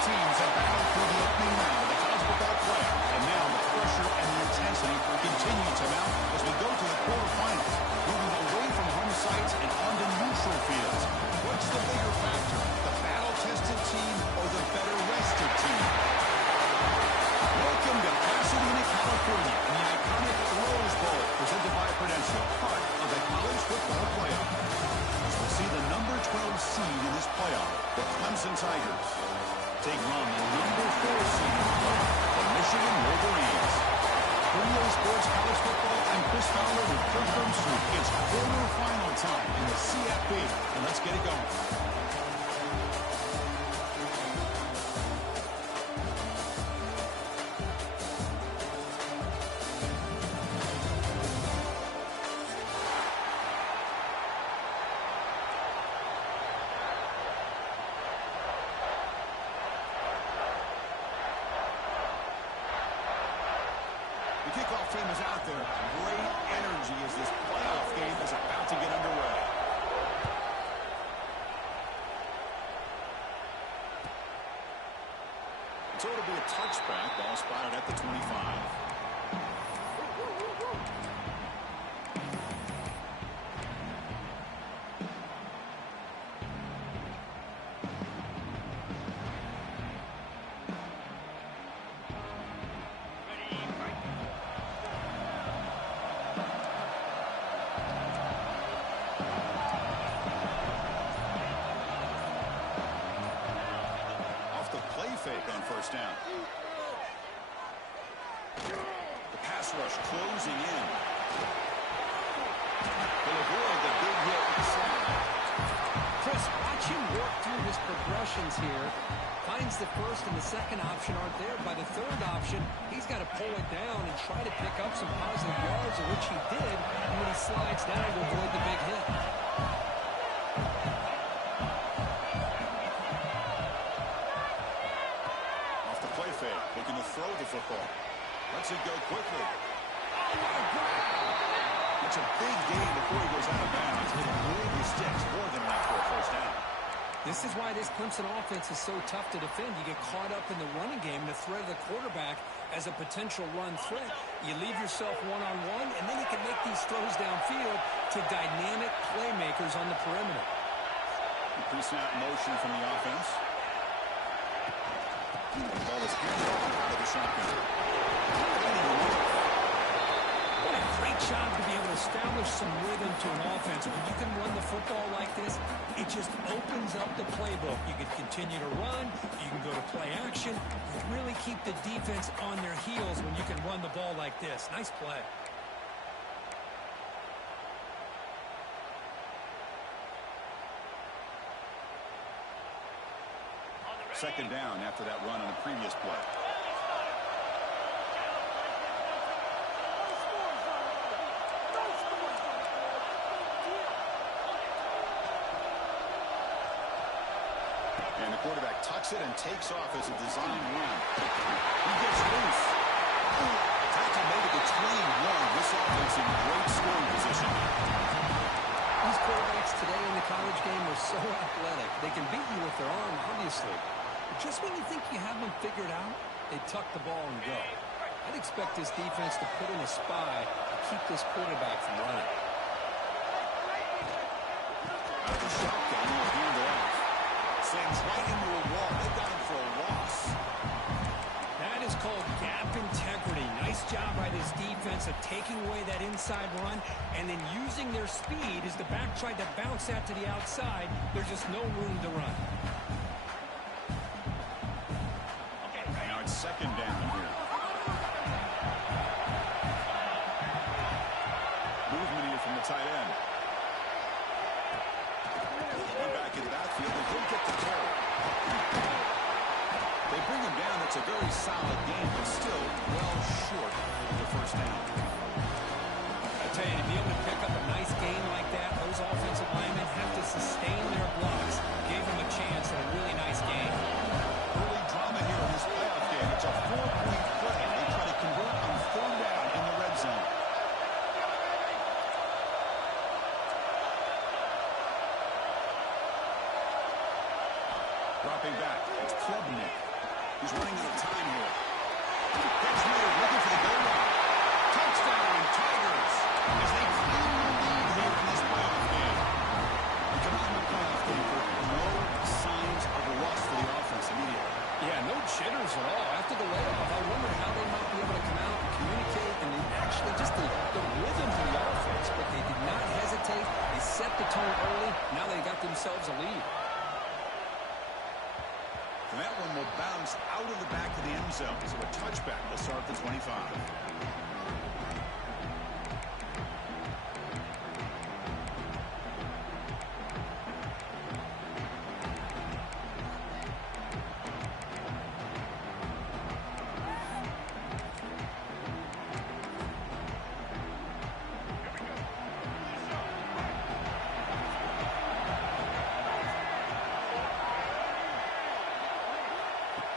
teams have battled through the opening round of the college football playoff, and now the pressure and the intensity continue to mount as we go to the quarterfinals, moving away from home sites and onto neutral fields. What's the bigger factor, the battle-tested team or the better-rested team? Welcome to Pasadena, California, in the iconic Rose Bowl, presented by Prudential, part of the college football playoff. As we'll see the number 12 seed in this playoff, the Clemson Tigers, take on the number 4 seed in the playoff, the Michigan Wolverines. For EA Sports College Football, I'm Chris Fowler with Kirk Herbstreit. It's quarterfinal time in the CFP, and let's get it going. The kickoff team is out there. Great energy as this playoff game is about to get underway. So it'll be a touchback. Ball spotted at the 25. Fake on first down. The pass rush closing in. They'll avoid the big hit with the slide. Chris, watch him work through his progressions here. Finds the first and the second option aren't there. By the third option, he's got to pull it down and try to pick up some positive yards, of which he did when he slides down to avoid the big hit. Looking to throw the football. Lets it go quickly. Oh, what a grab! It's a big gain before he goes out of bounds. It'll move his sticks more than enough for a first down. This is why this Clemson offense is so tough to defend. You get caught up in the running game, the threat of the quarterback as a potential run threat. You leave yourself one-on-one, and then you can make these throws downfield to dynamic playmakers on the perimeter. Pre-snap motion from the offense. The ball is handed off out of the shotgun. What a great job to be able to establish some rhythm to an offense. When you can run the football like this, it just opens up the playbook. You can continue to run. You can go to play action. You really keep the defense on their heels when you can run the ball like this. Nice play. Second down after that run on the previous play. And the quarterback tucks it and takes off as a design run. He gets loose. Tackle made it to 21. This offense in great scoring position. These quarterbacks today in the college game are so athletic. They can beat you with their arm, obviously. But just when you think you have them figured out, they tuck the ball and go. I'd expect this defense to put in a spy to keep this quarterback from running. Out of the shotgun, he'll hand it off. Slams right into a wall. They got him for a loss. That is called gap integrity. Nice job by this defense of taking away that inside run and then using their speed as the back tried to bounce that to the outside. There's just no room to run. Now it's second down here. Movement here from the tight end. One back in the backfield, and he'll get the carry. They bring him down. It's a very solid game, but still well short of the first down. I tell you, to be able to pick up a nice game like that, those offensive linemen have to sustain their blocks. Gave them a chance at a really nice game. Early drama here in this playoff game. It's a 4-point play. They try to convert on third down in the red zone. Dropping back, it's Klubnik. He's running out of time here. Here's Miller looking for the goal line. Touchdown, Tigers, as they claim the lead here in this playoff game. We come out in the playoff game for no signs of a rust for the offense immediately. Yeah, no jitters at all. After the layoff, I wonder how they might be able to come out and communicate and actually just the rhythm to the offense. But they did not hesitate. They set the tone early. Now they got themselves a lead. And that one will bounce out of the back of the end zone. So a touchback will start the 25.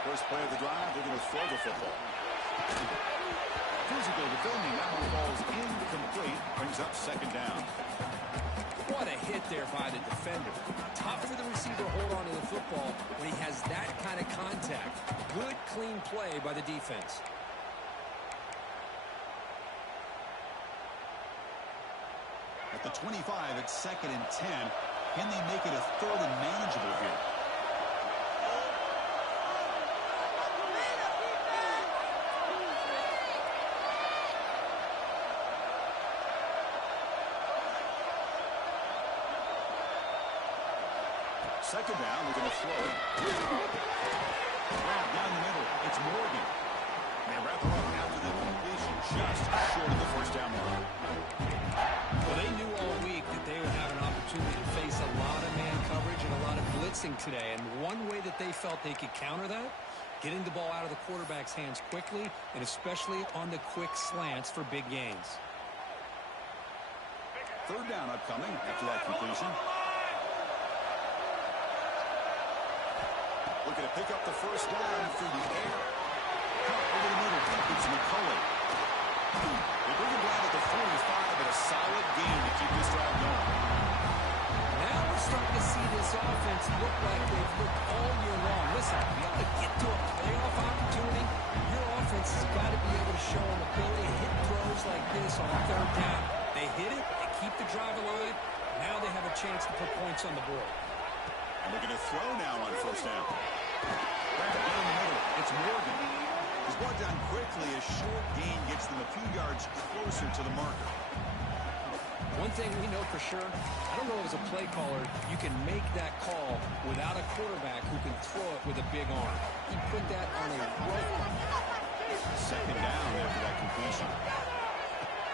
First play of the drive, they're going to throw the football. Physical defending, that one falls incomplete, brings up second down. What a hit there by the defender. Tough for the receiver to hold on to the football when he has that kind of contact. Good, clean play by the defense. At the 25, it's 2nd and 10. Can they make it a 3rd and manageable here? Second down, we're going to throw it. Grab down the middle. It's Morgan. They wrap her up after the completion, just short of the first down mark. Well, they knew all week that they would have an opportunity to face a lot of man coverage and a lot of blitzing today. And one way that they felt they could counter that, getting the ball out of the quarterback's hands quickly, and especially on the quick slants for big gains. Third down upcoming after that completion. Looking to pick up the first down through the air. Cut over the middle. It's McCullough. They bring him down at the 45, but a solid gain to keep this drive going. Now we're starting to see this offense look like they've looked all year long. Listen, to be able to get to a playoff opportunity, your offense has got to be able to show an ability to hit throws like this on 3rd down. They hit it, they keep the drive alive. Now they have a chance to put points on the board. And they're going to throw now on first down. Right down the middle. It's Morgan. He's brought down quickly. A short gain gets them a few yards closer to the marker. One thing we know for sure, I don't know as a play caller, you can make that call without a quarterback who can throw it with a big arm. He put that on a rope. Second down after that completion.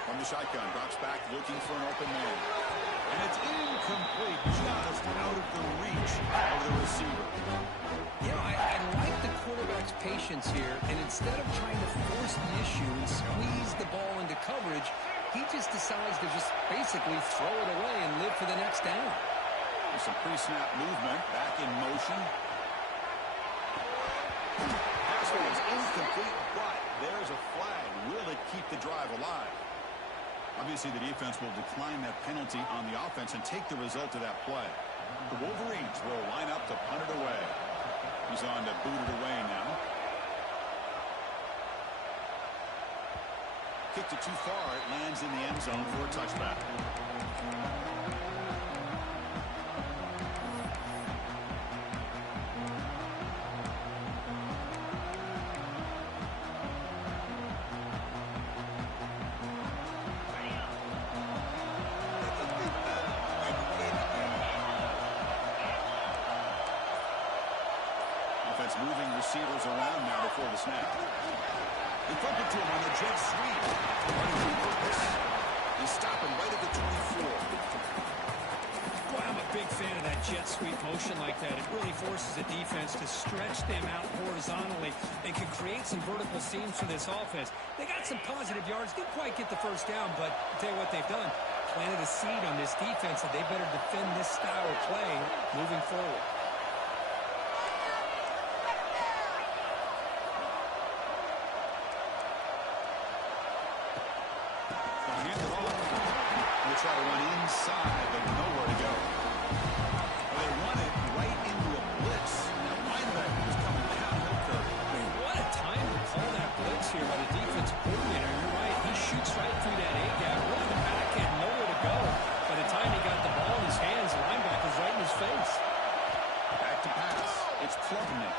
From the shotgun, drops back looking for an open man. And it's incomplete, just out of the reach of the receiver. You know, I like the quarterback's patience here, and instead of trying to force the issue and squeeze the ball into coverage, he just decides to just basically throw it away and live for the next down. There's some pre-snap movement, back in motion. Pass was incomplete, but there's a flag. Will it keep the drive alive? Obviously, the defense will decline that penalty on the offense and take the result of that play. The Wolverines will line up to punt it away. He's on to boot it away now. Kicked it too far. It lands in the end zone for a touchback. Moving receivers around now before the snap. They flip it to him on the jet sweep. He's stopping right at the 24. Boy, I'm a big fan of that jet sweep motion like that. It really forces the defense to stretch them out horizontally and can create some vertical seams for this offense. They got some positive yards. Didn't quite get the first down, but I'll tell you what they've done. Planted a seed on this defense that they better defend this style of play moving forward. Try to run inside, but nowhere to go. Well, they run it right into a blitz. That linebacker was coming down the curve. flubbing it.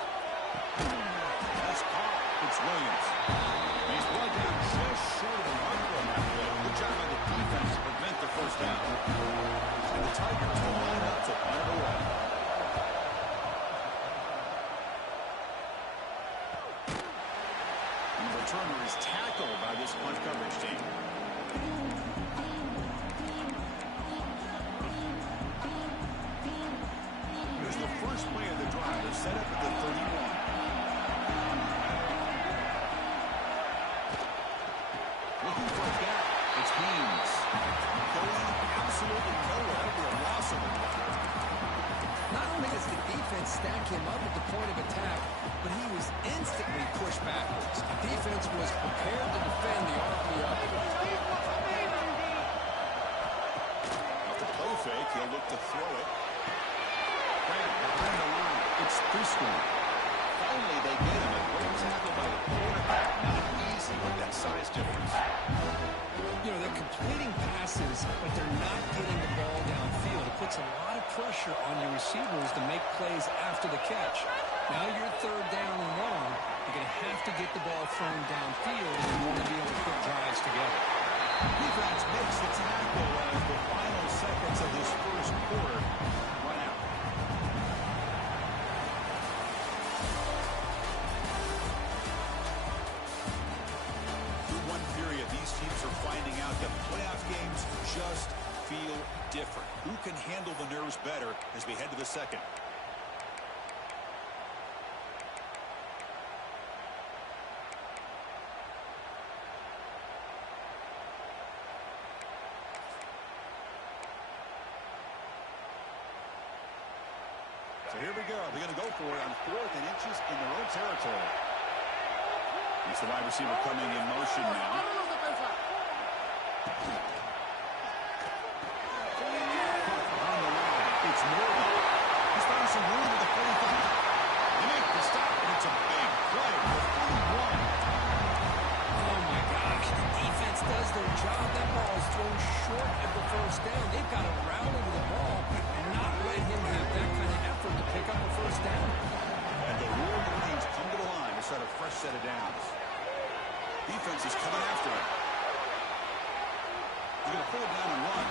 That's caught. It's Williams. He's brought down just short of the marker on that play. Good job by the defense to prevent the first down. And the Tigers will line up to punt it away. And the returner is tackled by this punt coverage team. Here's the first play of the drive. They're set up at the 31. Looking for a gap. It's Haynes. Going absolutely nowhere for a loss of it. Not only does the defense stack him up at the point of attack, but he was instantly pushed backwards. The defense was prepared to defend the RPO. Off the play fake, he'll look to throw it. Grant behind the line. It's Preschool. Finally, they get him. A great tackle by the quarterback. Not easy with that size difference. You know, they're completing passes, but they're not getting the ball downfield. It puts a lot of pressure on your receivers to make plays after the catch. Now you're third down and long. You're going to have to get the ball thrown downfield if you want to be able to put drives together. Defense makes the tackle as the final seconds of this first quarter run out. Through one period, these teams are finding out that playoff games just feel different. Who can handle the nerves better as we head to the second? So here we go. They're going to go for it on 4th and inches in their own territory. It's the wide receiver coming in motion now. On the line, it's Morgan. He's found some room with the 45. They make the stop, and it's a big play for 41. Oh, my gosh. The defense does their job. That ball is thrown short at the first down. They've got to rally to the ball and not let him have that kind of effort to pick up a first down. And the Royal Marines come to the line to start a fresh set of downs. Defense is coming after him. He's going to pull it down and run.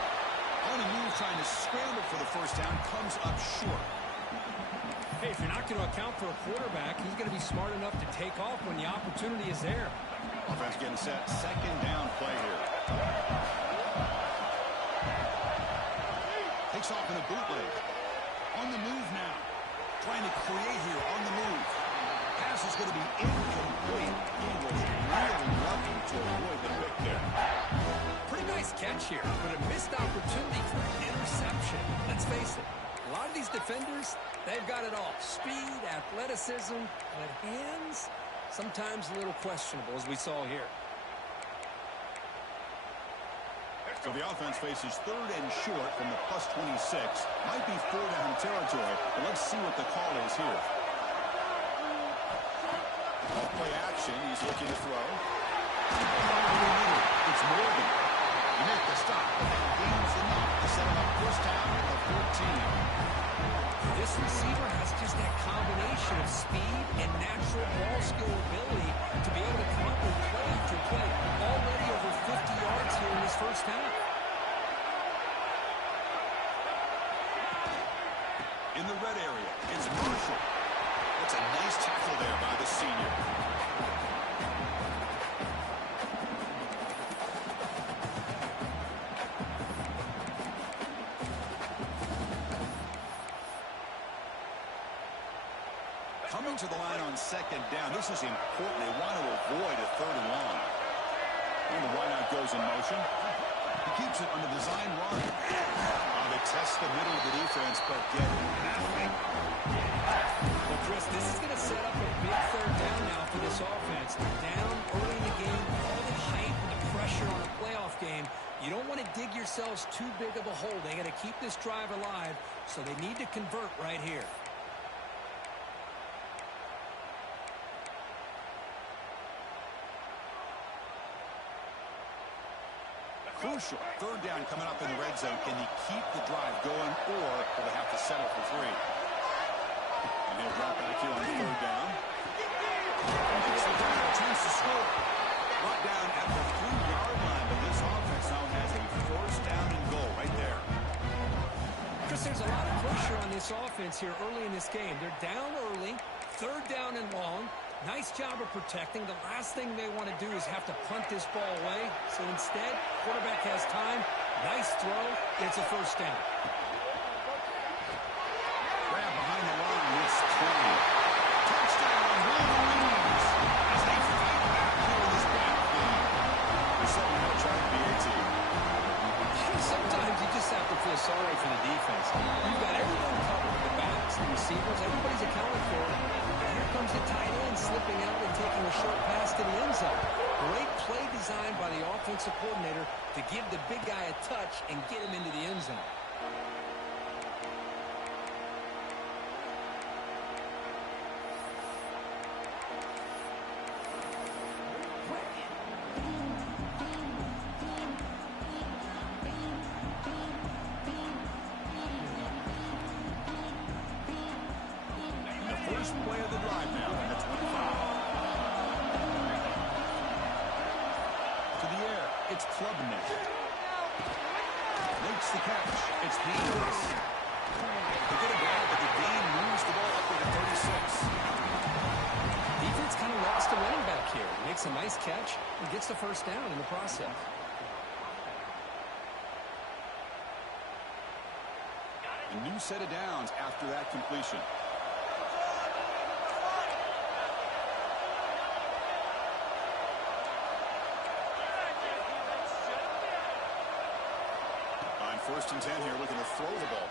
On the move, trying to scramble for the first down, comes up short. Hey, if you're not going to account for a quarterback, he's going to be smart enough to take off when the opportunity is there. Offense getting set. Second down play here. Takes off in a bootleg. On the move now. Trying to create here on the move. Pass is going to be incomplete. He was really lucky to avoid the pick there. Pretty nice catch here, but a missed opportunity for an interception. Let's face it, a lot of these defenders, they've got it all. Speed, athleticism, but hands, sometimes a little questionable, as we saw here. So the offense faces 3rd and short from the plus 26. Might be 4-down territory, but let's see what the call is here. Off play action, he's looking to throw. It's Morgan. You make the stop, but that gains enough to set him up first down of 14. This receiver has just that combination of speed and natural ball skill ability to be able to come up with play after play. Already over 50 yards here in his first half. In the red area, it's Marshall. That's a nice tackle there by the senior. Coming to the line on second down. This is important. They want to avoid a 3rd and long. And the wideout goes in motion. He keeps it on the design run. They test the middle of the defense, but get nothing. Well, Chris, this is going to set up a big 3rd down now for this offense. They're down early in the game, all the hype and the pressure on a playoff game. You don't want to dig yourselves too big of a hole. They got to keep this drive alive, so they need to convert right here. Crucial. 3rd down coming up in the red zone. Can he keep the drive going, or will they have to settle for 3? And he'll drop back here on third down. And gets the down, a chance to score. Brought down at the 3-yard line, but this offense now has a first down and goal right there. Chris, there's a lot of pressure on this offense here early in this game. They're down early, third down and long. Nice job of protecting. The last thing they want to do is have to punt this ball away. So instead, quarterback has time. Nice throw. It's a first down. Grab behind the line. It's 20. Touchdown, Wolverines. As they fight back here in this backfield. They're setting up trying to be a team. Sometimes you just have to feel sorry for the defense. You've got everyone covered, the backs, the receivers, everybody's accounted for. And here comes the tight end slipping out and taking a short pass to the end zone. Great play design by the offensive coordinator to give the big guy a touch and get him into the end zone. First play of the drive now in the 25. To the air, it's Klubnik. Makes the catch. It's Haynes. They get it back, but the game moves the ball up to the 36. Defense kind of lost a running back here. Makes a nice catch and gets the first down in the process. A new set of downs after that completion. First and 10 here, looking to throw the ball.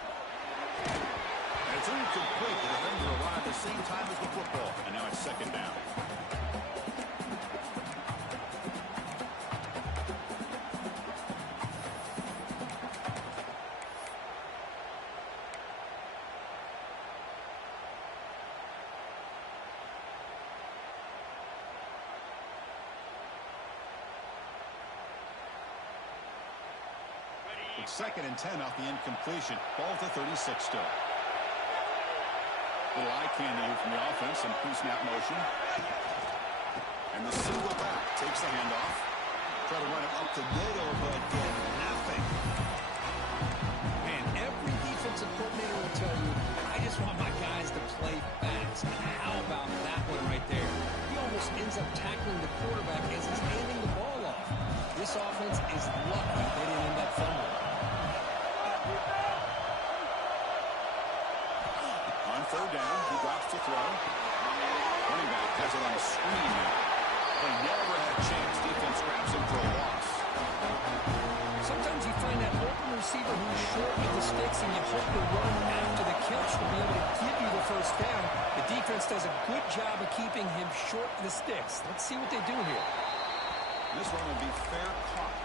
And it's incomplete. The defender arrived at the same time as the football. And now it's second down. It's second and 10 off the incompletion. Ball to 36 still. Little eye candy from the offense and pre-snap motion. And the single back takes the handoff. Try to run it up the middle, but get nothing. Man, every defensive coordinator will tell you, I just want my guys to play fast. How about that one right there? He almost ends up tackling the quarterback as he's handing the ball off. This offense is lucky they didn't end up fumbling. On third down, he drops to throw. Running back has it on a screen now. They never had a chance. Defense grabs him for a loss. Sometimes you find that open receiver who's short with the sticks, and you hope the run after the catch will be able to give you the first down. The defense does a good job of keeping him short of the sticks. Let's see what they do here. This one will be fair caught.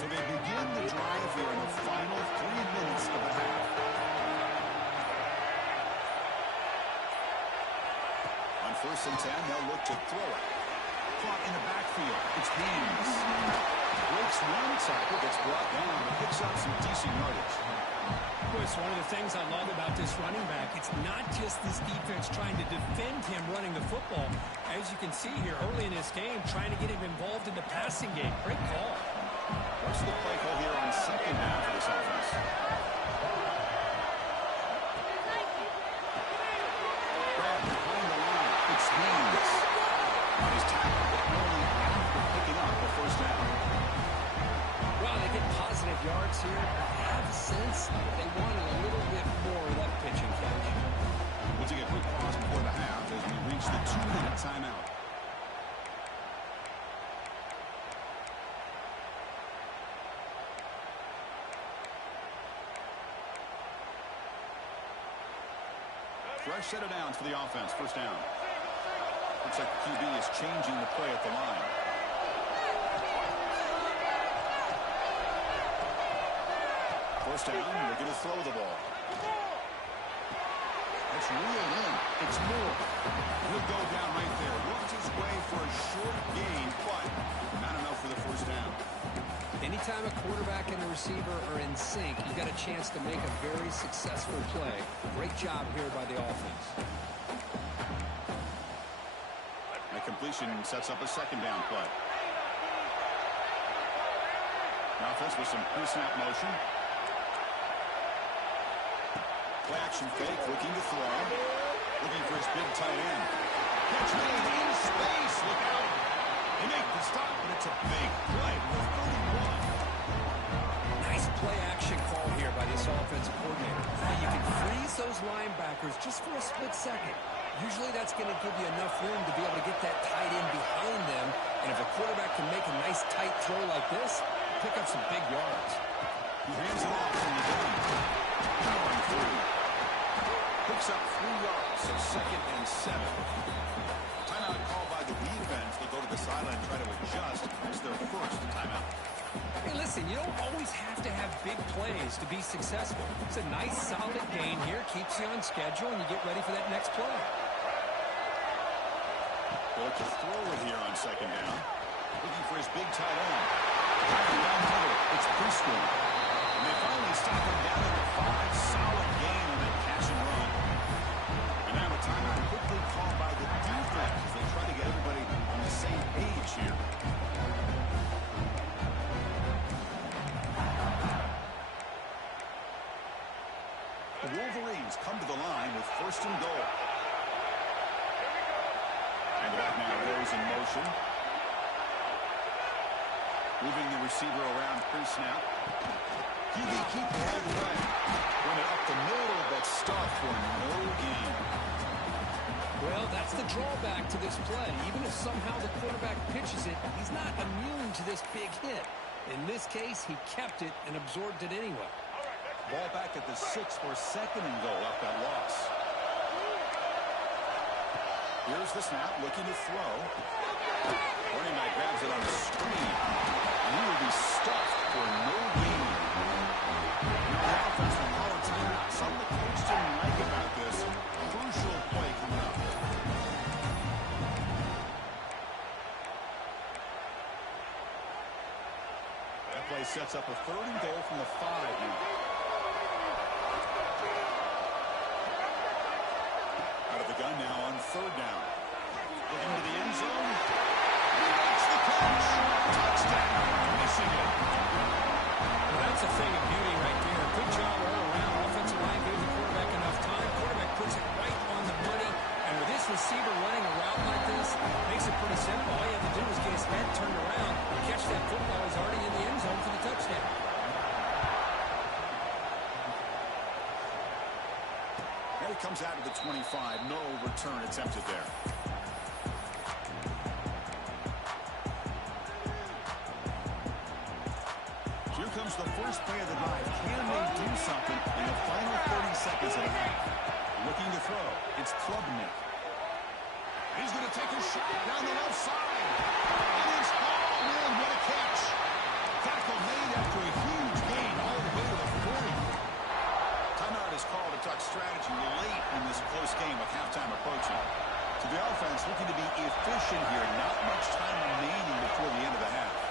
So they begin the drive here in the final 3 minutes of the half. On first and 10, they'll look to throw it. Caught in the backfield. It's Haynes. Breaks one tackle, gets brought down, but picks up some decent yardage. Chris, one of the things I love about this running back, it's not just this defense trying to defend him running the football. As you can see here early in this game, trying to get him involved in the passing game. Great call. What's the play call here on second down for this offense? Grab behind the line. It's Haynes. Nice tackle, but only after picking up the first down. Well, they get positive yards here. I have a sense they wanted a little bit more of that pitching catch. We'll take a quick pause before the half as we reach the 2-minute timeout. Fresh set of downs for the offense. First down. Looks like the QB is changing the play at the line. First down, looking to throw the ball. It's reeled in. It's Moore. He'll go down right there. Works his way for a short gain, but not enough for the first down. Anytime a quarterback and a receiver are in sync, you've got a chance to make a very successful play. Great job here by the offense. That completion sets up a second down play. The offense with some pre-snap motion. Play action fake, looking to throw. Looking for his big tight end. Catch made in space. Look out. They make the stop, but it's a big play for 31. Nice play action call here by this offensive coordinator. Now you can freeze those linebackers just for a split second. Usually that's going to give you enough room to be able to get that tight end behind them. And if a quarterback can make a nice tight throw like this, pick up some big yards. He hands it off from the gun. Powering through. Picks up 3 yards, so 2nd and 7. Timeout called by the defense. They'll go to the sideline and try to adjust. It's their first timeout. Hey, listen, you don't always have to have big plays to be successful. It's a nice, solid gain here. Keeps you on schedule, and you get ready for that next play. Well, to throw it here on 2nd down. Looking for his big tight end. Down the middle. It's Preschool. And they finally stop him down at the 5. Solid gain on that catch and run. And now a timeout quickly called by the defense as they try to get everybody on the same page here. The Wolverines come to the line with 1st and goal. And back now goes in motion. Moving the receiver around pre-snap. He can keep the head right. Run it up the middle, but stuffed for no gain. Well, that's the drawback to this play. Even if somehow the quarterback pitches it, he's not immune to this big hit. In this case, he kept it and absorbed it anyway. Ball back at the 6 for 2nd and goal up that loss. Here's the snap, looking to throw. Running back grabs it on the screen. And he will be stuffed for no gain. Now the offense will call a timeout. Something the coach didn't like about this. Crucial play coming up. That play sets up a 3rd and goal from the 5 now. Out of the gun now on 3rd down. Looking to the end zone. He makes the catch. Touchdown. Missing it. Well, that's a thing of beauty right there. Good job all around. Offensive line gave the quarterback enough time. Quarterback puts it right on the money. And with this receiver running a route like this, makes it pretty simple. All you have to do is get his head turned around and catch that football. He's already in the end zone for the touchdown. And it comes out to the 25. No return attempted there. Here comes the first play of the drive. Can they do something in the final 30 seconds of the half? Looking to throw. It's Klubnik. He's going to take a shot down the left side. And it's hauled in. What a catch. Tackle made after a huge gain all the way to the 40. Timeout is called to talk strategy late in this close game with halftime approaching. So the offense looking to be efficient here. Not much time remaining before the end of the half.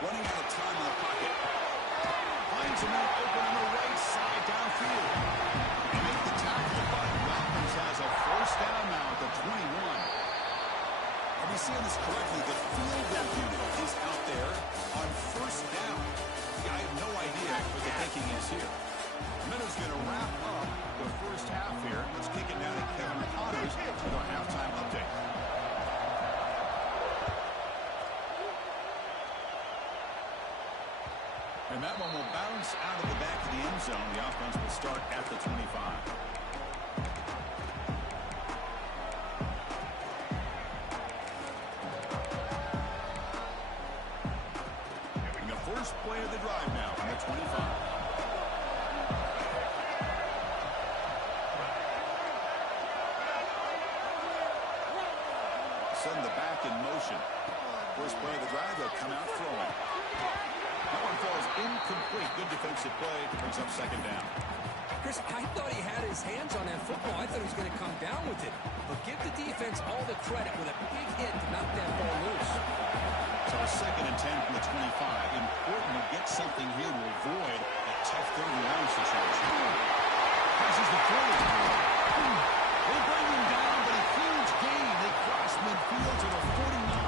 Running out of time in the pocket. Finds a man open on the right side downfield. They make the tackle, but the offense has a 1st down now at the 21. Are we seeing this correctly? The field goal unit is out there on 1st down. Yeah, I have no idea what the thinking is here. Minnows going to wrap up the first half here. Let's kick it down to Kevin Connors with our halftime update. And that one will bounce out of the back of the end zone. The offense will start at the 25. Having the first play of the drive now from the 25. Send the back in motion. First play of the drive, they'll come out throwing. That one falls incomplete. Good defensive play. Brings up second down. Chris, I thought he had his hands on that football. I thought he was going to come down with it. But give the defense all the credit with a big hit to knock that ball loose. So a 2nd and 10 from the 25. Important to get something here to avoid a tough third-down situation. Passes the 40. They bring him down, but a huge gain. They cross midfield to the 49.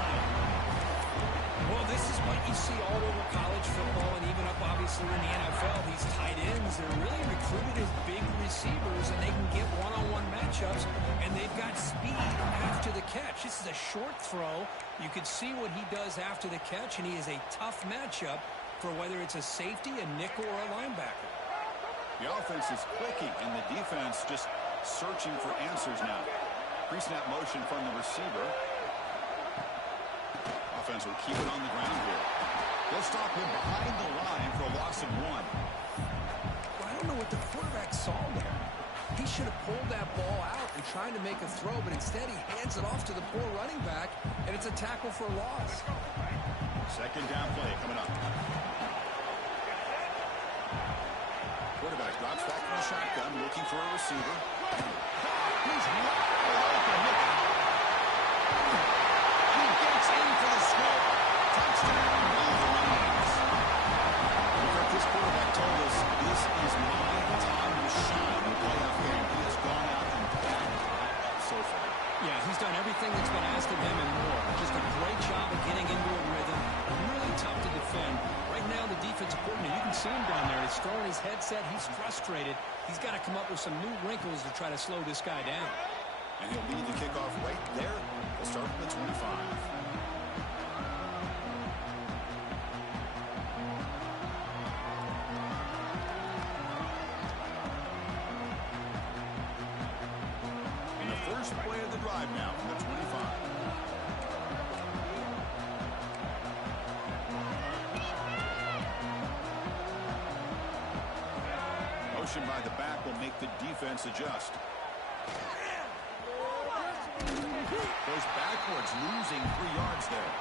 Well, this is what you see all over college football and even up, obviously, in the NFL. These tight ends, they're really recruited as big receivers, and they can get one-on-one matchups, and they've got speed after the catch. This is a short throw. You could see what he does after the catch, and he is a tough matchup for whether it's a safety, a nickel, or a linebacker. The offense is clicking, and the defense just searching for answers now. Pre-snap motion from the receiver. Offense will keep it on the ground here. They'll stop him behind the line for a loss of 1. I don't know what the quarterback saw there. He should have pulled that ball out and tried to make a throw, but instead he hands it off to the poor running back, and it's a tackle for a loss. Second down play coming up. Quarterback drops back from the shotgun, looking for a receiver. He's wide open. He gets in for the score. Touchdown, Wolverines. In fact, this quarterback told us, this is my time to shine in a playoff game. He has gone out and played so far. Yeah, he's done everything that's been asked of him and more. Just a great job of getting into a rhythm. Really tough to defend. Right now, the defensive coordinator, you can see him down there. He's throwing his headset. He's frustrated. He's got to come up with some new wrinkles to try to slow this guy down. And he'll lead the kickoff right there. We'll start from the 25. And the first play of the drive now from the 25. Motion by the back will make the defense adjust. Goes backwards, losing 3 yards there.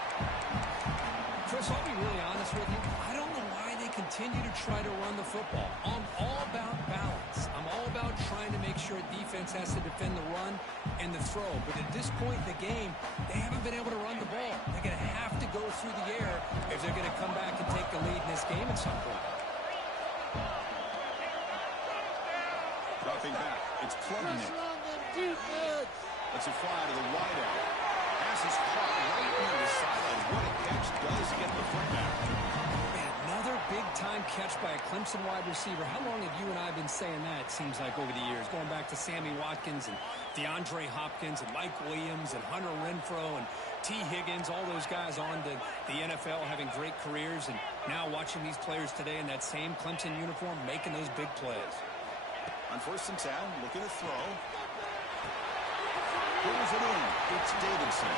Chris, I'll be really honest with you. I don't know why they continue to try to run the football. I'm all about balance. I'm all about trying to make sure defense has to defend the run and the throw. But at this point in the game, they haven't been able to run the ball. They're going to have to go through the air if they're going to come back and take the lead in this game at some point. Dropping back. It's Klubnik. Let's it fly to the wideout. Pass is caught right near the sideline. What a catch does get the foot back. Man, another big-time catch by a Clemson wide receiver. How long have you and I been saying that, it seems like, over the years? Going back to Sammy Watkins and DeAndre Hopkins and Mike Williams and Hunter Renfrow and T. Higgins, all those guys on to the NFL having great careers. And now watching these players today in that same Clemson uniform making those big plays. On 1st and 10, looking to throw. Pulls it in. It's Davidson.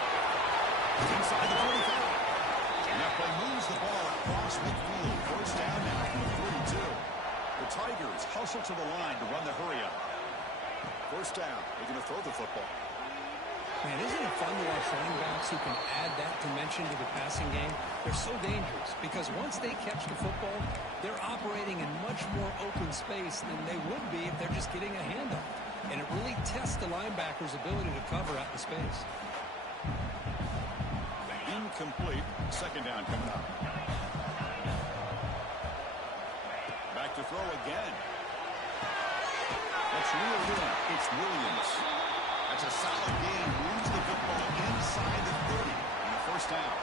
Inside the 45. And that play moves the ball across midfield. First down now from the 42. The Tigers hustle to the line to run the hurry-up. First down. They're going to throw the football. Man, isn't it fun to watch running backs who can add that dimension to the passing game? They're so dangerous because once they catch the football, they're operating in much more open space than they would be if they're just getting a hand up. And it really tests the linebacker's ability to cover out in space. Incomplete. Second down coming up. Back to throw again. That's reeled in. It's Williams. That's a solid game. Moves the football inside the 30. And the first down.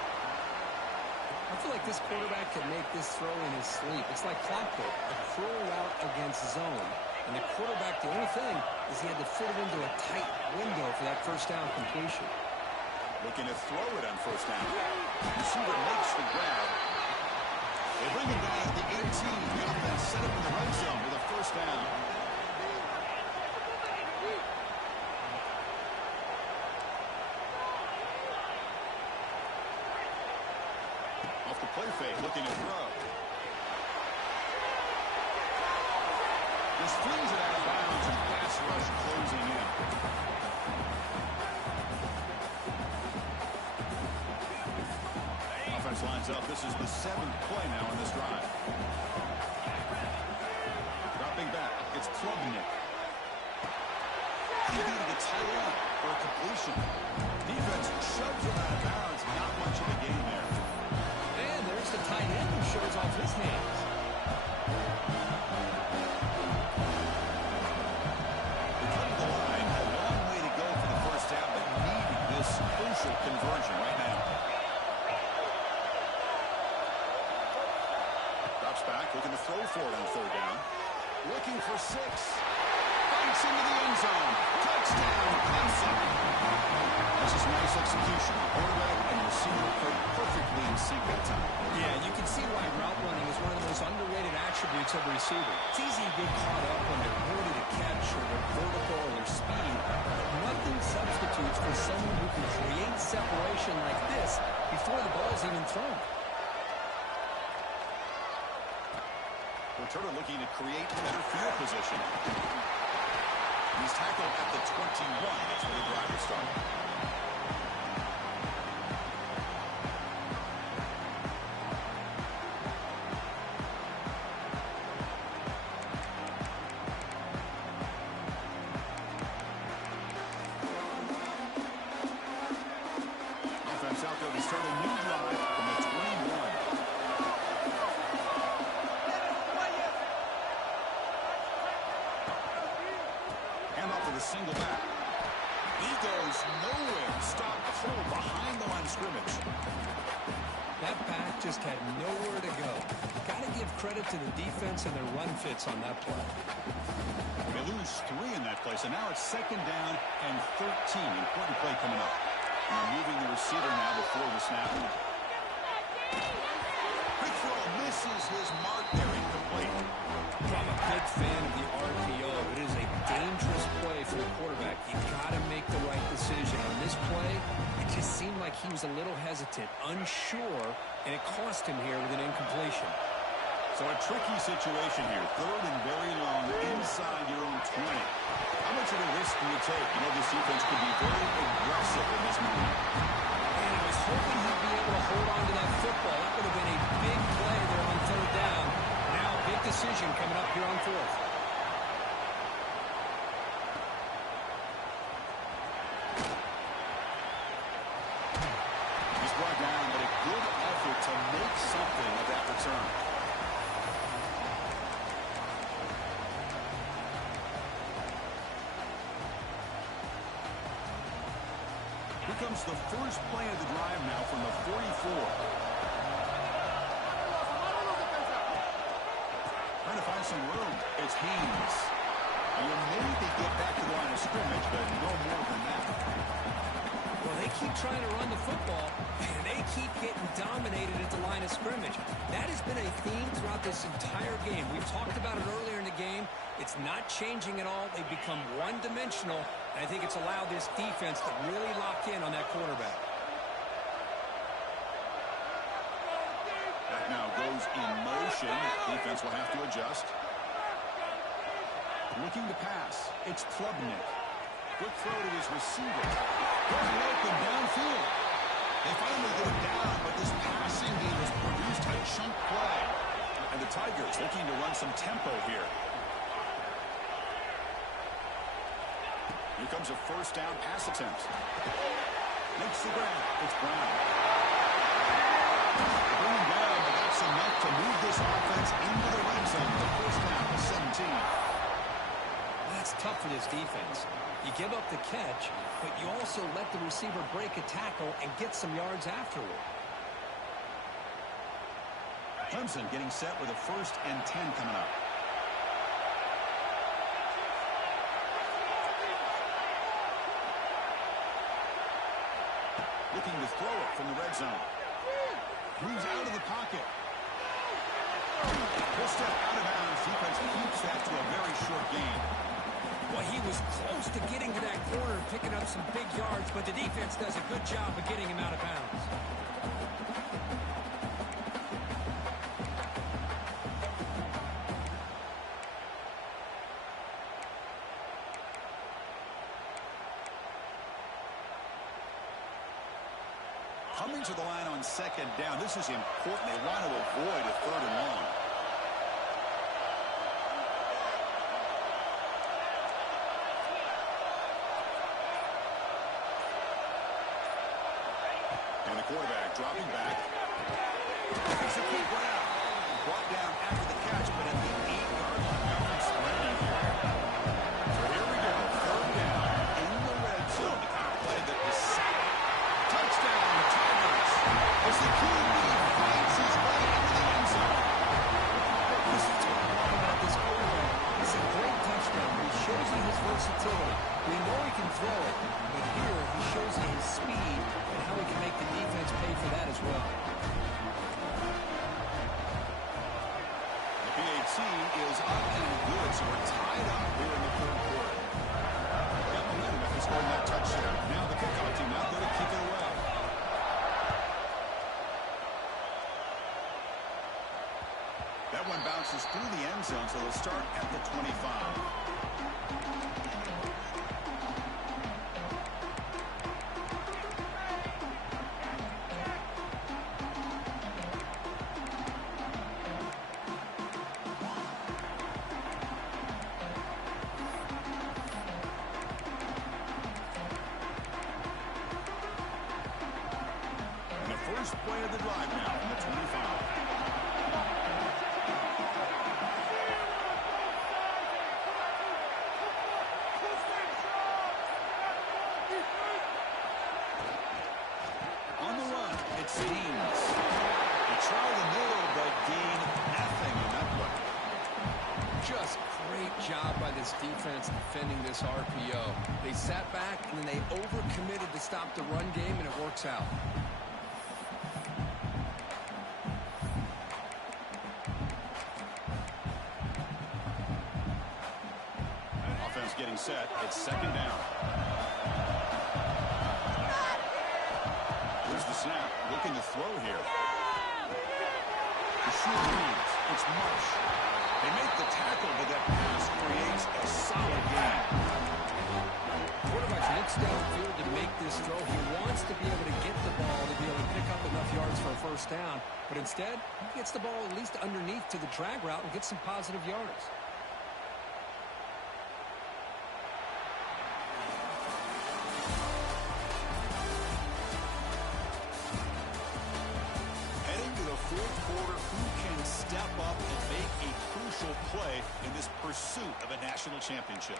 I feel like this quarterback can make this throw in his sleep. It's like clockwork. A curl route against zone. And the quarterback, the only thing is he had to fit it into a tight window for that first down completion. Looking to throw it on first down. Receiver makes the grab. They bring it down at the 18. The offense set up in the red zone with a first down. Off the play fake, looking to throw. Just flings it out of bounds and pass rush closing in. Offense lines up. This is the 7th play now in this drive. Dropping back. It's Klubnik. He needed to tie up for a completion. Defense shoves him out of bounds. Not much of a gain there. And there's the tight end who shows off his hands. Cutting the line. A long way to go for the first down, but needing this crucial conversion right now. Drops back, looking to throw for it on 3rd down. Looking for 6. Bunts into the end zone. Touchdown, Clemson. That's just nice execution. Quarterback and receiver are perfectly in sync that time. Yeah, you can see why route running is one of the most underrated attributes of a receiver. It's easy to get caught up when they're ability to catch or their vertical or their speed, but nothing substitutes for someone who can create separation like this before the ball's even thrown. Returner looking to create better field position. He's tackled at the 21. That's where the drive will start. Offense out there to start a new drive from the 21. Single back. He goes nowhere. Stop full behind the line of scrimmage. That back just had nowhere to go. Got to give credit to the defense and their run fits on that play. They lose 3 in that play, so now it's 2nd down and 13. Important play coming up. And they're moving the receiver now before the snap. Quick throw misses his mark there. Incomplete. I'm a big fan of the RPO. It is a dangerous play for the quarterback. You got to make the right decision. On this play, it just seemed like he was a little hesitant, unsure, and it cost him here with an incompletion. So a tricky situation here. 3rd and very long inside your own 20. How much of a risk do you take? You know, this defense could be very aggressive in this moment. And I was hoping he'd be able to hold on to that football. That would have been a big play there on 3rd down. Now, big decision coming up here on 4th. He's brought down, but a good effort to make something of that return. Here comes the first play of the drive now from the 44. Trying to find some room. It's Haynes. You maybe get back to the line of scrimmage, but no more than that. Well, they keep trying to run the football, and they keep getting dominated at the line of scrimmage. That has been a theme throughout this entire game. We've talked about it earlier in the game. It's not changing at all. They've become one-dimensional, and I think it's allowed this defense to really lock in on that quarterback. That now goes in motion. Defense will have to adjust. Looking to pass. It's Klubnik. Quick throw to his receiver. Going open downfield. They finally get it down, but this passing game has produced a chunk play. And the Tigers looking to run some tempo here. Here comes a 1st down pass attempt. Makes the grab. It's Brown. Bring him down, but that's enough to move this offense into the red zone. The 1st down is 17. That's tough for this defense. You give up the catch, but you also let the receiver break a tackle and get some yards afterward. Clemson getting set with a 1st and 10 coming up. Looking to throw it from the red zone. Moves out of the pocket. Full step out of bounds. Defense keeps that to a very short gain. Well, he was close to getting to that corner and picking up some big yards, but the defense does a good job of getting him out of bounds. coming to the line on second down. This is important. They want to avoid a third and long. And the quarterback dropping back. Takes a quick run out. Brought down after the catch, but at the 8-yard line. Nothing spreading here. So here we go. Third down in the red zone. The kind of play that is set. Touchdown, Tigers. As the QB finds his way into the end zone. This is what I love about this quarterback. It's a great touchdown. He shows you his versatility. We know he can throw it, but here he shows you his speed and how he can make the defense pay for that as well. The PAT is up and good, so we're tied up here in the third quarter. Got momentum after scoring that touchdown. Now the kickoff team out there to kick it away. That one bounces through the end zone, so they'll start at the 25. First play of the drive now from the 25. On the run, it seems. They try the middle, but gain nothing on that play. Just great job by this defense defending this RPO. They sat back, and then they overcommitted to stop the run game, and it works out. Offense getting set. It's second down. Here's the snap. Looking to throw here. The shoot leads. It's Marsh. They make the tackle, but that pass creates a solid gain. Quarterback looks downfield to make this throw. He wants to be able to get the ball to be able to pick up enough yards for a first down. But instead, he gets the ball at least underneath to the drag route and gets some positive yards. Heading to the fourth quarter, who can step up and make a crucial play in this pursuit of a national championship?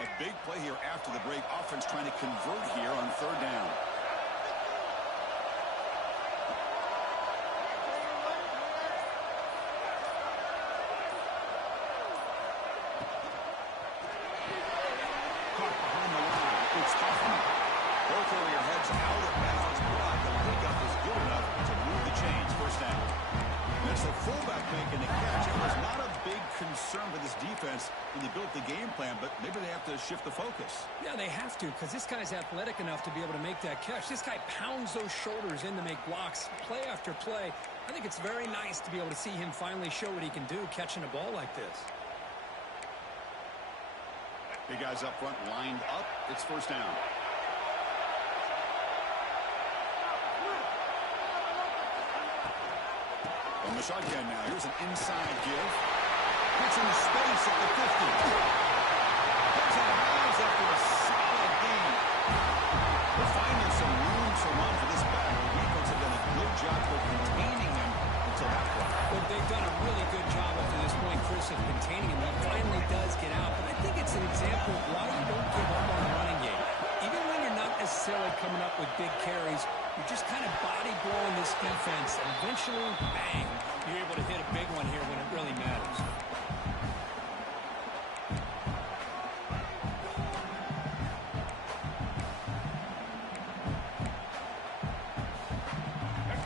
A big play here after the break. Offense trying to convert here on third down. Caught behind the line. It's Huffman. Both earlier heads out of bounds, but the pickup is good enough to move the chains. First down. That's the fullback making the catch. It was not a big concern for this defense when they built the game plan, but maybe they have to shift the focus. Yeah, they have to, because this guy's athletic enough to be able to make that catch. This guy pounds those shoulders in to make blocks play after play. I think it's very nice to be able to see him finally show what he can do catching a ball like this. Big guys up front lined up. It's first down. On the shotgun now. Here's an inside give. Gets into space at the 50. Goes out of bounds after a solid gain. We're finding some room to run for this back. The defense have done a good job of containing him until that point. Well, they've done a really good job up to this point, Chris, of containing him. He finally does get out, but I think it's an example of why you don't give up on the running game. Even when you're not necessarily coming up with big carries, you're just kind of body blowing this defense, and eventually, bang, you're able to hit a big one here when it really matters.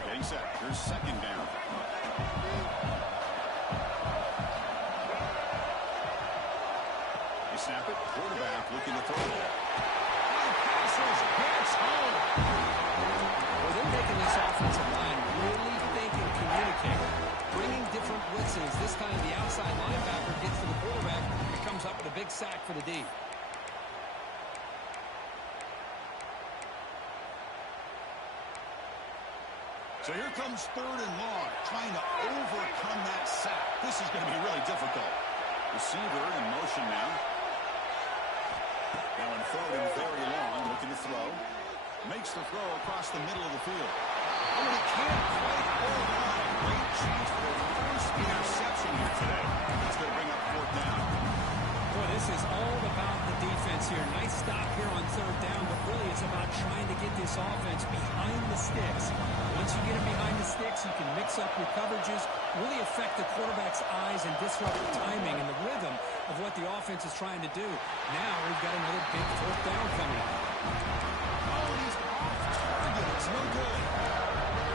Getting set. Here's second down. They snap it. Quarterback looking to throw it. passes, gets home. Well, they're making this offensive line really think and communicate. Bringing different blitzes. This time the outside linebacker gets to the quarterback and comes up with a big sack for the D. So here comes 3rd and long, trying to overcome that sack. This is going to be really difficult. Receiver in motion now. Now in 3rd and very long, looking to throw. Makes the throw across the middle of the field. Oh, and he can't quite hold on. A great chance for their first interception here today. That's going to bring up 4th down. Boy, this is all about the defense here. Nice stop here on 3rd down, but really it's about trying to get this offense behind the sticks. Once you get it behind the sticks, you can mix up your coverages, really affect the quarterback's eyes and disrupt the timing and the rhythm of what the offense is trying to do. Now we've got another big 4th down coming. Oh, and he's off target. It's no good.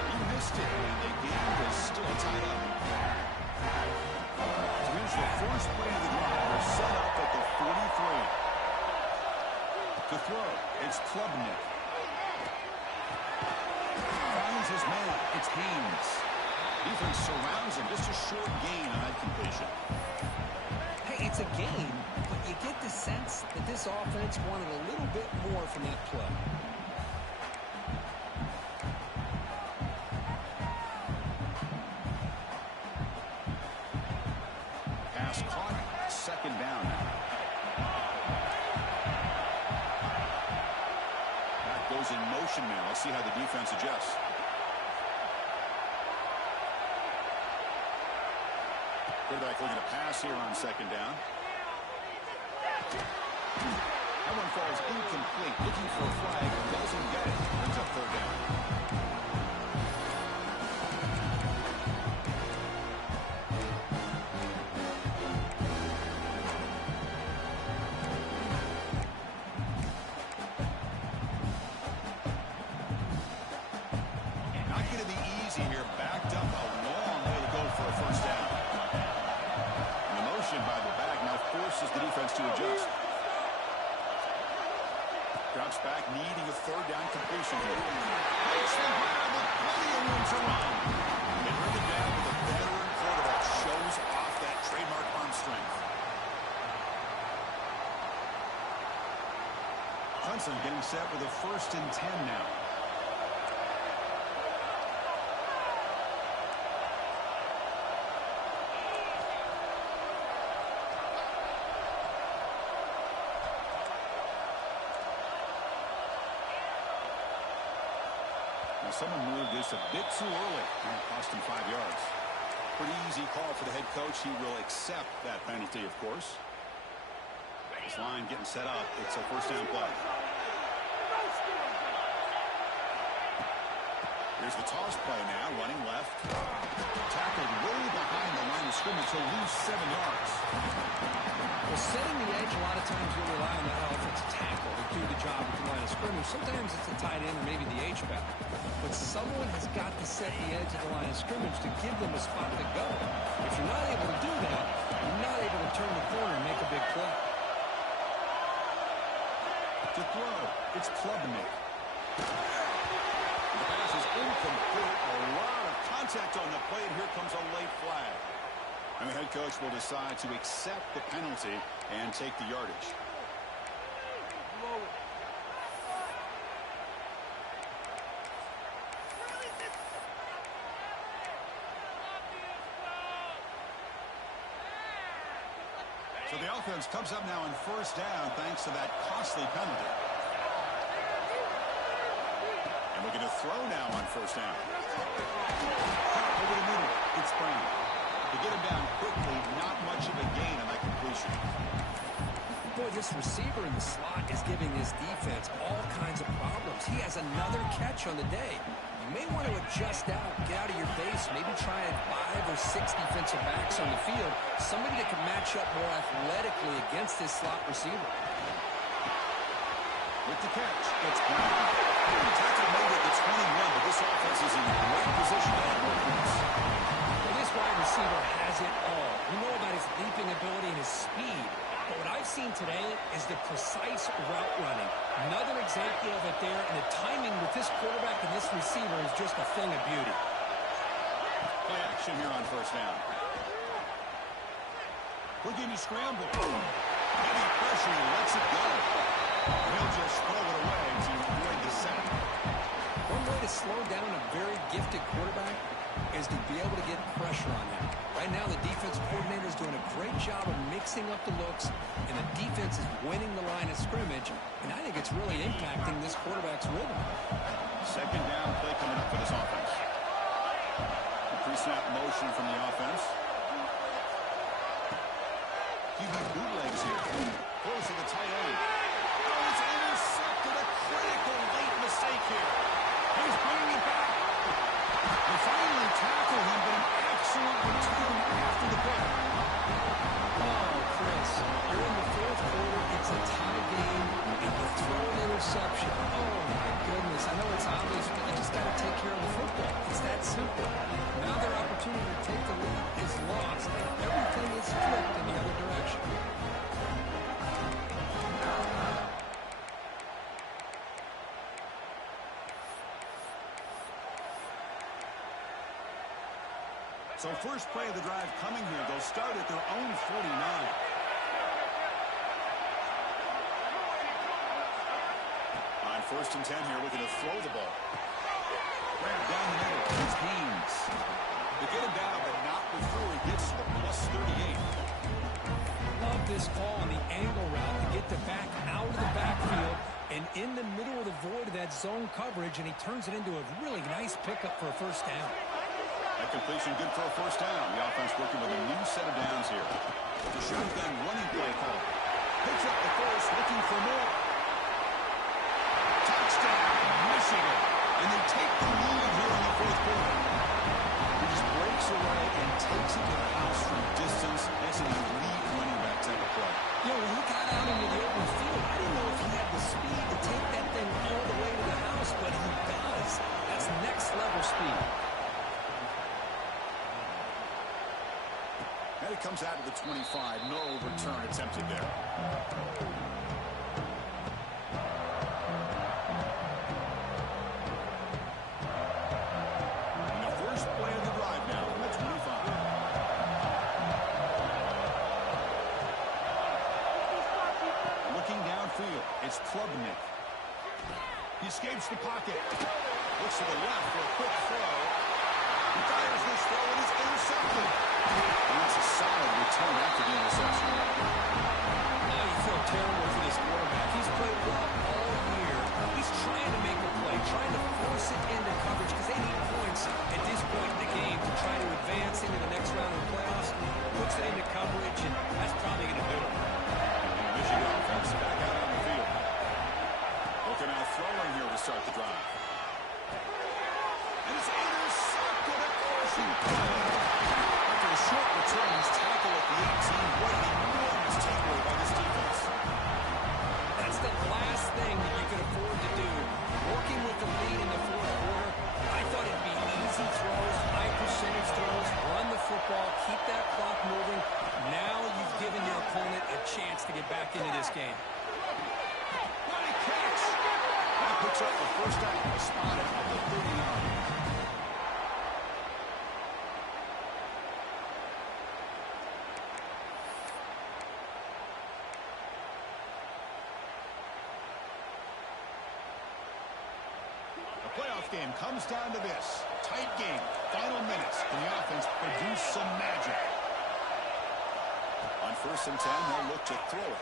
He missed it, and the game is still tied up. So here's the first play of the drive. They're set up at the 43. To throw, it's Klubnik. Finds his man. It's Haynes. Defense surrounds him. Just a short gain on that completion. Hey, it's a game, but you get the sense that this offense wanted a little bit more from that play. Pass caught. 2nd down now. That goes in motion now. Let's see how the defense adjusts. Quarterback looking to pass here on 2nd down. That one falls incomplete. Looking for a flag. Doesn't get it. Brings up 3rd down. Not going to be easy here. Backed up a long way to go for a 1st down. And the motion by the back now forces the defense to adjust. Drops back, needing a 3rd down completion here. Makes the grab with plenty of room to run. And driven down with a veteran quarterback. Shows off that trademark arm strength. Clemson getting set with a 1st and 10 now. Someone moved this a bit too early, and it cost him 5 yards. Pretty easy call for the head coach. He will accept that penalty, of course. This line getting set up. It's a 1st down play. Here's the toss play now, running left. Tackled way behind the line of scrimmage. He'll lose 7 yards. Well, setting the edge, a lot of times you'll rely on that offensive tackle to do the job at the line of scrimmage. Sometimes it's a tight end or maybe the H-back. But someone has got to set the edge of the line of scrimmage to give them a spot to go. If you're not able to do that, you're not able to turn the corner and make a big play. To throw, it's Klubnik. The pass is incomplete. A lot of contact on the play, and here comes a late flag. And the head coach will decide to accept the penalty and take the yardage. So the offense comes up now on 1st down thanks to that costly penalty. And we're going to throw now on 1st down. Over the middle, it's Brown. To get him down quickly, not much of a gain on that completion. Boy, this receiver in the slot is giving this defense all kinds of problems. He has another catch on the day. You may want to adjust out, get out of your base, maybe try 5 or 6 defensive backs on the field, somebody that can match up more athletically against this slot receiver. With the catch, it's Brown. The tackle made it to 21, but this offense is in great position to have more points. Well, this wide receiver has it all. We know about his leaping ability and his speed. But what I've seen today is the precise route running. Another example of it there, and the timing with this quarterback and this receiver is just a thing of beauty. Play action here on first down. Looking to scramble. Heavy pressure, he lets it go. He'll just throw it away to avoid the sack. One way to slow down a very gifted quarterback is to be able to get pressure on him. Right now, the defensive coordinator is doing a great job of mixing up the looks, and the defense is winning the line of scrimmage, and I think it's really impacting this quarterback's rhythm. Second down play coming up for this offense. A pre-snap motion from the offense. QB bootlegs here. Close to the tight end. Oh, it's intercepted. A critical late mistake here. He's bringing it back. They finally tackle him, but an excellent return after the play. Oh, Chris, you're in the fourth quarter. It's a tie game, and you throw an interception. Oh, my goodness. I know it's obvious, but you just got to take care of the football. It's that simple. Now their opportunity to take the lead is lost, and everything is flipped in the other direction. So first play of the drive coming here. They'll start at their own 49. On first and 10 here, looking to throw the ball. Right down the middle. It's Haynes. They get him down, but not before he gets to the plus 38. Love this call on the angle route to get the back out of the backfield and in the middle of the void of that zone coverage, and he turns it into a really nice pickup for a first down. That completion good for a first down. The offense working with a new set of downs here. The shotgun running play call. Picks up the first, looking for more. Touchdown, Michigan. And they take the lead here in the fourth quarter. He just breaks away and takes it to the house from distance. That's an elite running back type of play. Yeah, when he got out into the open field, I didn't know if he had the speed to take that thing all the way to the house, but he does. That's next level speed. And it comes out to the 25. No return attempted there. And the first play of the drive now from the 25. Looking downfield, it's Klubnik. He escapes the pocket. Looks to the left for a quick throw. He fires this throw and it's intercepted. And that's a solid return after the interception. Now you feel terrible for this quarterback. He's played well all year. He's trying to make a play, trying to force it into coverage because they need points at this point in the game to try to advance into the next round of the playoffs. Puts it into coverage, and that's probably going to do it. And the Michigan offense back out on the field. Looking out throwing here to start the drive. And it's intercepted. Of course he did. After a short return, he's tackled at the 18. What an enormous takeaway by this defense. That's the last thing that you can afford to do. Working with the lead in the fourth quarter, I thought it'd be easy throws, high percentage throws, run the football, keep that clock moving. Now you've given your opponent a chance to get back into this game. What a catch. That puts up the first down. Spotted at the 39. Playoff game comes down to this. Tight game. Final minutes. Can the offense produce some magic? On first and 10, they'll look to throw it.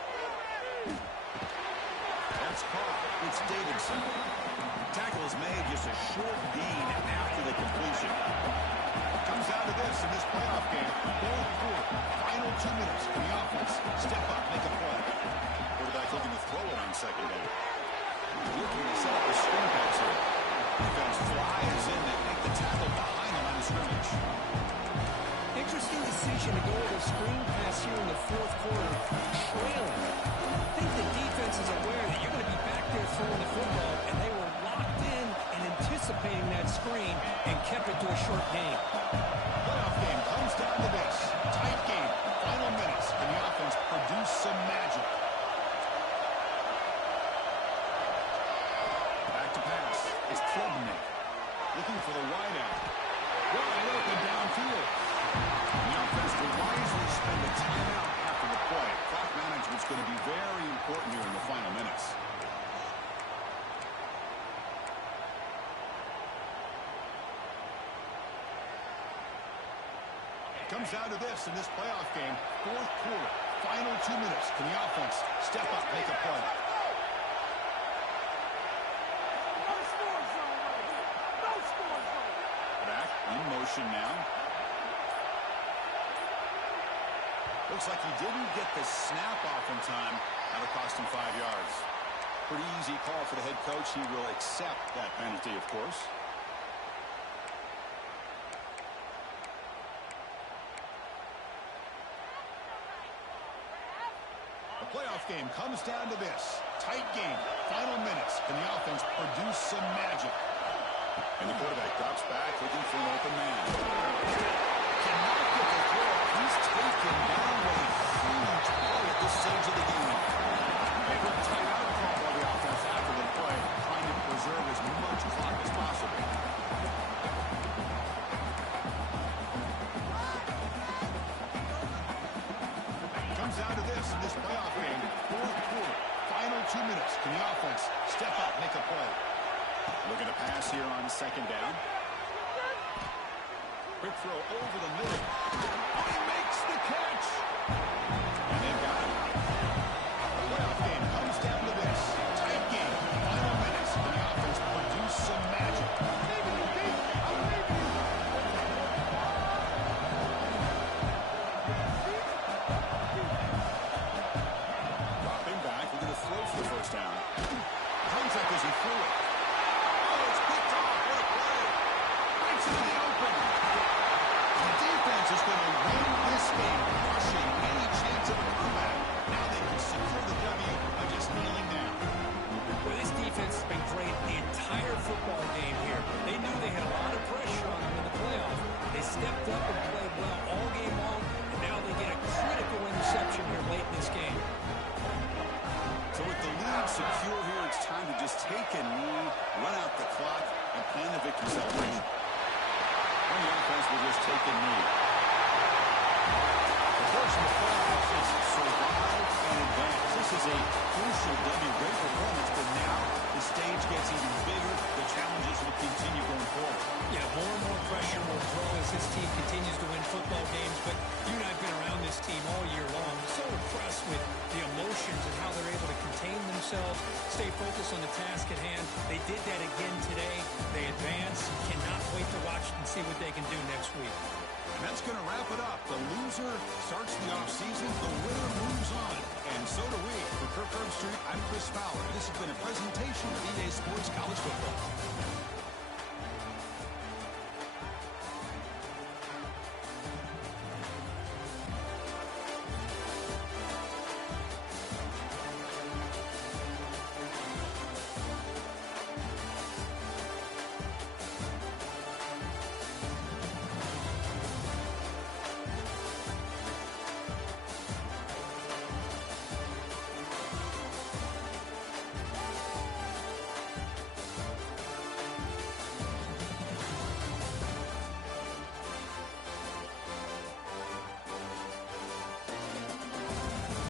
That's caught. It's Davidson. Tackle is made, just a short gain after the completion. Comes down to this in this playoff game. Fourth quarter. Final 2 minutes. Can the offense step up, make a play? Quarterback looking to throw it on second down. Looking to set up the screen pass here. Defense flies in. They make the tackle behind the line of scrimmage. Interesting decision to go with a screen pass here in the fourth quarter, trailing. I think the defense is aware that you're going to be back there throwing the football, and they were locked in and anticipating that screen and kept it to a short gain. Playoff game comes down to this. Tight game. Final minutes. Can the offense produce some magic? Comes down to this in this playoff game. Fourth quarter. Final 2 minutes. Can the offense step up, make a play? Back in motion now. Looks like he didn't get the snap off in time. That'll cost him 5 yards. Pretty easy call for the head coach. He will accept that penalty, of course. The playoff game comes down to this. Tight game. Final minutes. Can the offense produce some magic? And the quarterback drops back looking for an open man. Cannot get the throw. He's taken down with a huge play at this stage of the game. A good timeout call by the offense after the play, trying to preserve as much clock as possible. Comes down to this in this playoff game. Fourth quarter. Final 2 minutes. Can the offense step up, make a play? Looking to pass here on second down. Quick throw over the middle. Oh, he makes the catch. And they've got him. The playoff game comes down to this. Tight game. Final minutes. Can the offense produce some magic? Dropping back. Looking to throw for the first down. Contact as he threw it. Is going to win this game, crushing any chance of a comeback. Now they can secure the W by just kneeling down. Well, this defense has been great the entire football game here. They knew they had a lot of pressure on them in the playoffs. They stepped up and played well all game long, and now they get a critical interception here late in this game. So with the lead secure here, it's time to just take a knee, run out the clock, and plan the victory celebration. And the offense will just take a knee. The playoffs is survive and advance. This is a crucial W. Great performance, but now the stage gets even bigger. The challenges will continue going forward. Yeah, more and more pressure will grow as this team continues to win football games, but you and I have been around this team all year long. I'm so impressed with the emotions and how they're able to contain themselves, stay focused on the task at hand. They did that again today. They advance. Cannot wait to watch and see what they can do next week. And that's going to wrap it up. The loser starts the offseason. The winner moves on. And so do we. For Kirk Herbstreit, I'm Chris Fowler. This has been a presentation of EA Sports College Football.